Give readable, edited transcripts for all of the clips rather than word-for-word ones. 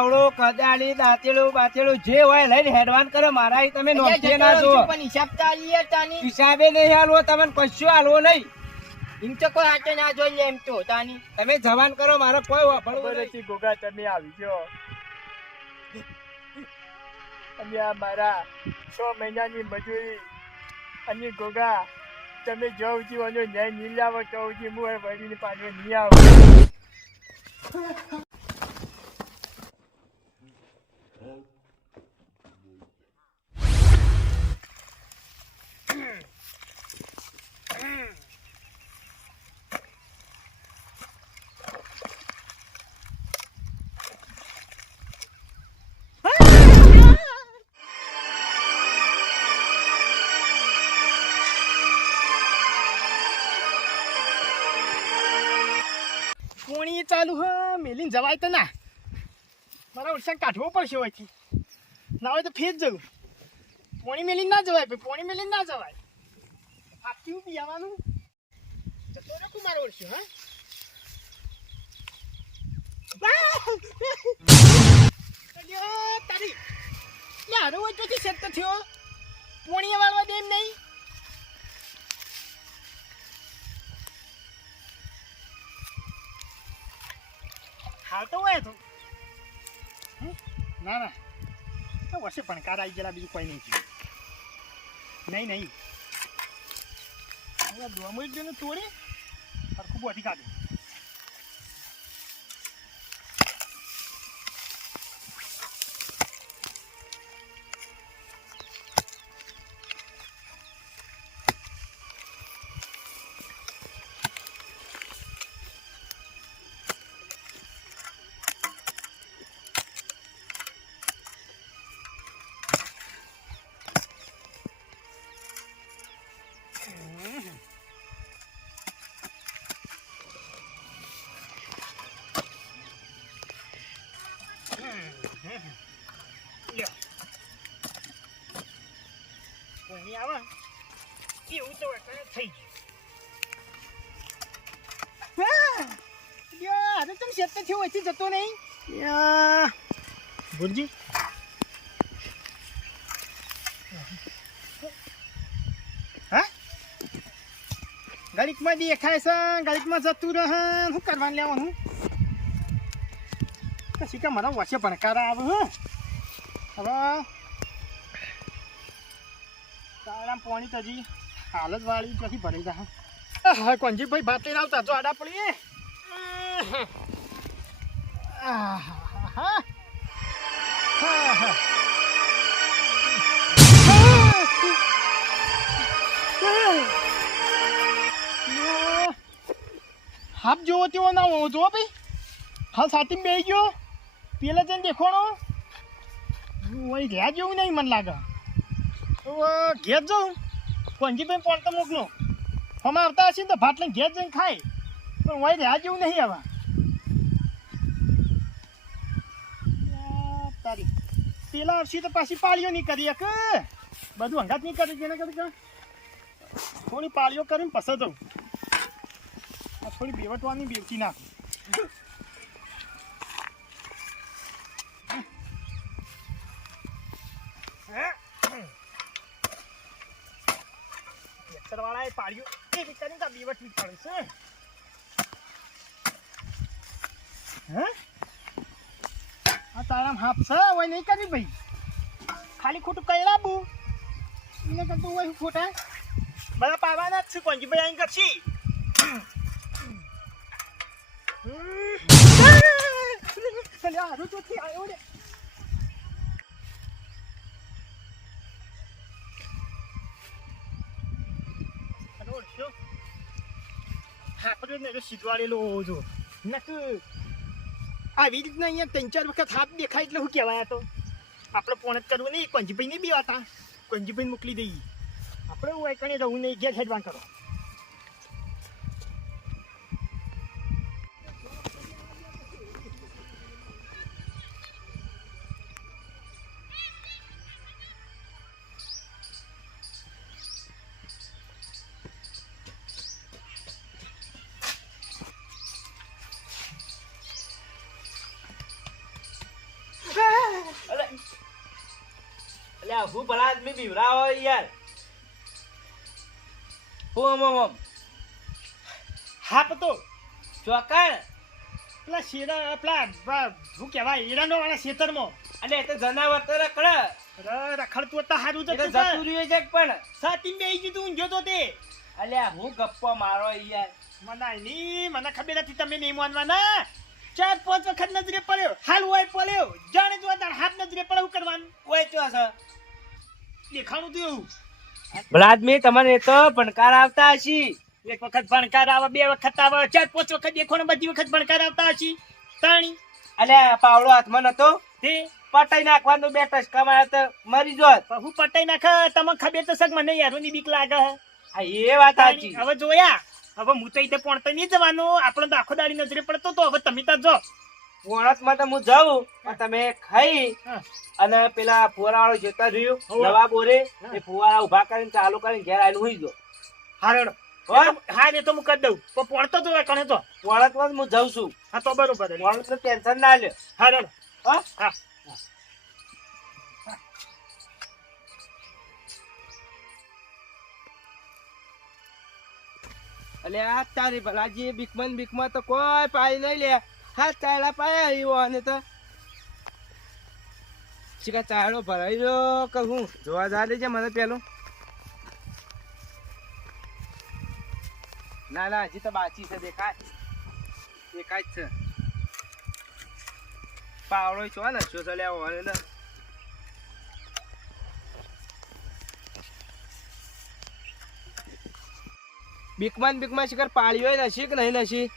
પાવડો કદાળી દાંતેલું બાતેલું જે હોય લઈને હેડવાન કરે મારા તમે નોંધે ના જો પણ હિસાબ ચાલીએ તાની હિસાબે નહીં હાલવો તમને કશું હાલવો નહીં એમ તો કોઈ હાથે ના જોઈ લે એમ તો તાની તમે જવાન કરો મારો કોઈ વાપરવું નથી ગોગા તમે આવી ગયો અને આ મારા 6 મહિનાની મજૂરી અને ગોગા તમે જવું છું અને ન્યાય નહીં લાવો તો હું વળીને પાછો નહીં આવું પોણી ચાલુ હ મેલીને જવાય તો ના મારા ઓરસા કાઢવો પડશે હોયથી ના હોય તો ફેર જવું પોણી મેલીને ના જવાય ભાઈ પોણી મેલીને ના જવાય આપતી પીવાનું જતો રાખું મારો ઓરસ્યો હા તારી હારો હોય તો સેટ તો થયો પોણીએ વાળવા દે એમ નહીં હાલતો હોય તો ના ના વર્ષે પણ કાર આવી ગયેલા બીજું કોઈ નહીં થયું નહીં ડોમરી જેને તોડી સરખું બોધી કાઢ્યું કોની આવે એવું તો થઈ ગયું આજે તમે શેત થયો હોય જતો નહીં ભુરજી હા ઘડીકમાં દેખાય છે ઘડીકમાં જતું રહે શું કરવાનું લેવાનું પછી કે મારા વર્ષે ભણકારા આવે હવે તારા પાણી તો હજી હાલ જ વાળી ત્યાંથી ભરાઈ જા હા કોંજીભાઈ ભાત લઈને આવતા જો આડા પડીએ હાફ જોવો તેવો ના હોવો જો ભાઈ હાલ સાથી બે ગયો પેલા જઈને દેખોણો વહી રહ્યા જેવું નહીં મને લાગે ઘેર જાઉં કોંજીભાઈ પણ તો મોકલો હમણાં આવતા હશે ને તો ભાત લઈને ઘેર જઈને ખાય પણ વહી રહ્યા જેવું નહીં આવા તારી પેલા આવશે તો પાછી પાળીઓ નહીં કરી એક બધું હંગાત નહીં કરી જેને કરી થોડી પાળીઓ કરીને પસંદ દઉં આ થોડી બેવટવાની બેવતી નાખું વાળાએ પાડ્યું એ વિચારી તો બેવટ વીક પડે છે હે આ તારામ હાફ છે હોય નહીં કરી ભાઈ ખાલી ખોટું કઈ લાવું એને કરતું હોય ખોટા બધા પાવાના જ છે કોંજીભાઈ અહીં કરશી હારું ચોથી આવ્યો રે સીધવાડેલો જો આવી રીતના અહીંયા 3-4 વખત હાથ દેખાય એટલે શું કહેવાય તો આપણે પોણ જ કરવું નહીં કોંજીભાઈ નહીં બીવાતા કોંજીભાઈ મોકલી દઈએ આપણે એવું કણે રહું નહીં ઘેર હેડવાન કરો અલ્યા હું ભલા આદમી બીવરાવો યાર. ઓમ હાપ તો ચોકણ પેલા શેરા પેલા શું કહેવાય હીરાનો વાળા ખેતરમાં અને એ તો જનાવર તો રખડે. રખડતું હતા સારું એ તો જતું જતું રહ્યું છે પણ. સાતી બે ગયું તું ઊંઘ્યો તો તે અલ્યા હું ગપ્પો મારો યાર. મને ખબર નથી તમે નહીં માનવાના 4-5 વખત નજરે પડ્યો હાલ હોય પડ્યો જાણે જો હાથ નજરે પડે શું કરવાનું ઓય ચો છે દેખાણું તો એવું ભલા આદમી તમને તો ભણકાર આવતા હશી. એક વખત ભણકાર આવે 2 વખત આવે 4-5 વખત દેખો ને બધી વખત ભણકાર આવતા હશે તાણી અલ્યા પાવડો હાથમાં નતો તે પટાઈ નાખવાનું બે ટચકા મારે તો મરી જોત. હું પટાઈ નાખે તમને ખબર તો સક મને યારોની બીક લાગે આ એ વાત સાચી. હવે જોયા હવે હું તો ઈતે પોણતો નહીં જવાનું આપણો તો આખો દાડી નજરે પડતો તો હવે તમે તો જો પોણતમાં તો હું જાઉં પણ તમે ખાઈ હા. અને પેલા ફુવારાવાળો જતા રહ્યું હોવે. નવા બોરે હા. એ ફુવારા ઉભા કરીને ચાલુ કરીને ઘેર આવીને હુઈ ગયો. હારેડો હા ને તો હું કરી દઉં પણ પોણતો તો કણે તો પોણતમાં હું જાઉં છું. હા તો બરોબર પોણતનું ટેન્શન ના લ્યો. હારેડો હા હા અલે આ તારી ભલાજી બીકમાં તો કોઈ પાઈ નહીં લે. હા ચાયલા પાયા એવો અને તો ચીકા ચાયડો ભરાઈ રહ્યો કે હું જોવા જા દેજે મને પેલું. ના હજી તો બાકી છે. દેખાય જ છે. પાવડો છો ને શું ચલ્યા હોય ને બીકમાં શિખર પાળ્યો નશી કે નહીં નશી.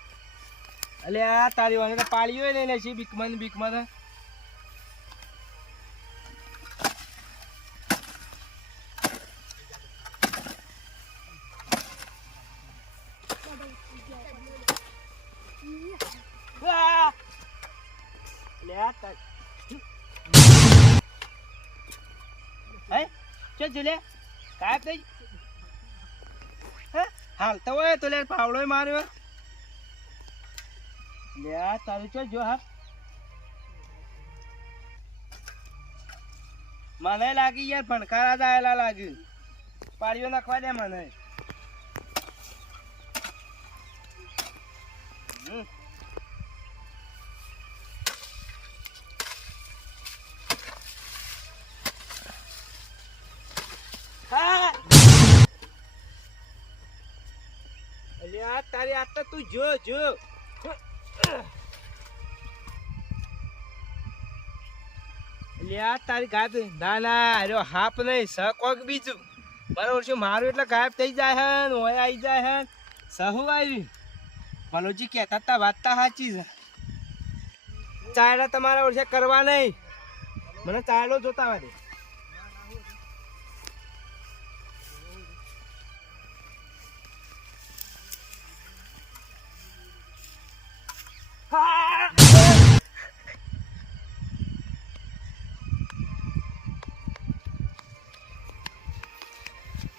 અલે આ તારી વાને તો પાળ્યો નહીં નશી બીકમાં હાલતો હોય તો લે પાવડો માર્યો લે તારું ચો જો હા મને લાગી યાર ભણકારા દાયેલા લાગ્યું. પાળીઓ નાખવા દે મને. અલ્યા તારી આ તો તું જો અલ્યા તારી ગાય ના અરે હાપ નહીં સ કોક બીજું બરોબર છે મારું એટલે ગાયબ થઈ જાય હે ઓય આવી જાય હે સહુ આવી ભલોજી કહેતા તા વાત તા સાચી છે. ચાયડા તમારા ઓછે કરવા નહીં મને ચાયડો જોતા વાદે.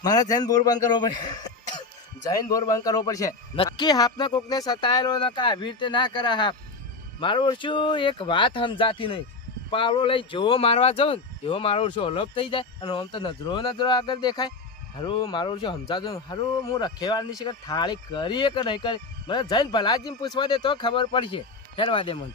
મારા જૈન બોર બંધ કરવો પડશે. નક્કી હાપના કોકને સતાયેલો ન કા આવી રીતે ના કરા હાપ. મારું શું એક વાત સમજાતી નહીં. પાવડો લઈ જેવો મારવા જાઉં ને એવો મારો શું અલગ થઈ જાય અને આમ તો નજરો આગળ દેખાય. હારું મારું શું સમજાતું હારું હું રખેવાળની શિકાર થાળી કરીએ કે નહીં કરી મને જઈને ભલાજીને પૂછવા દે તો ખબર પડશે. ખેલવા દે મને.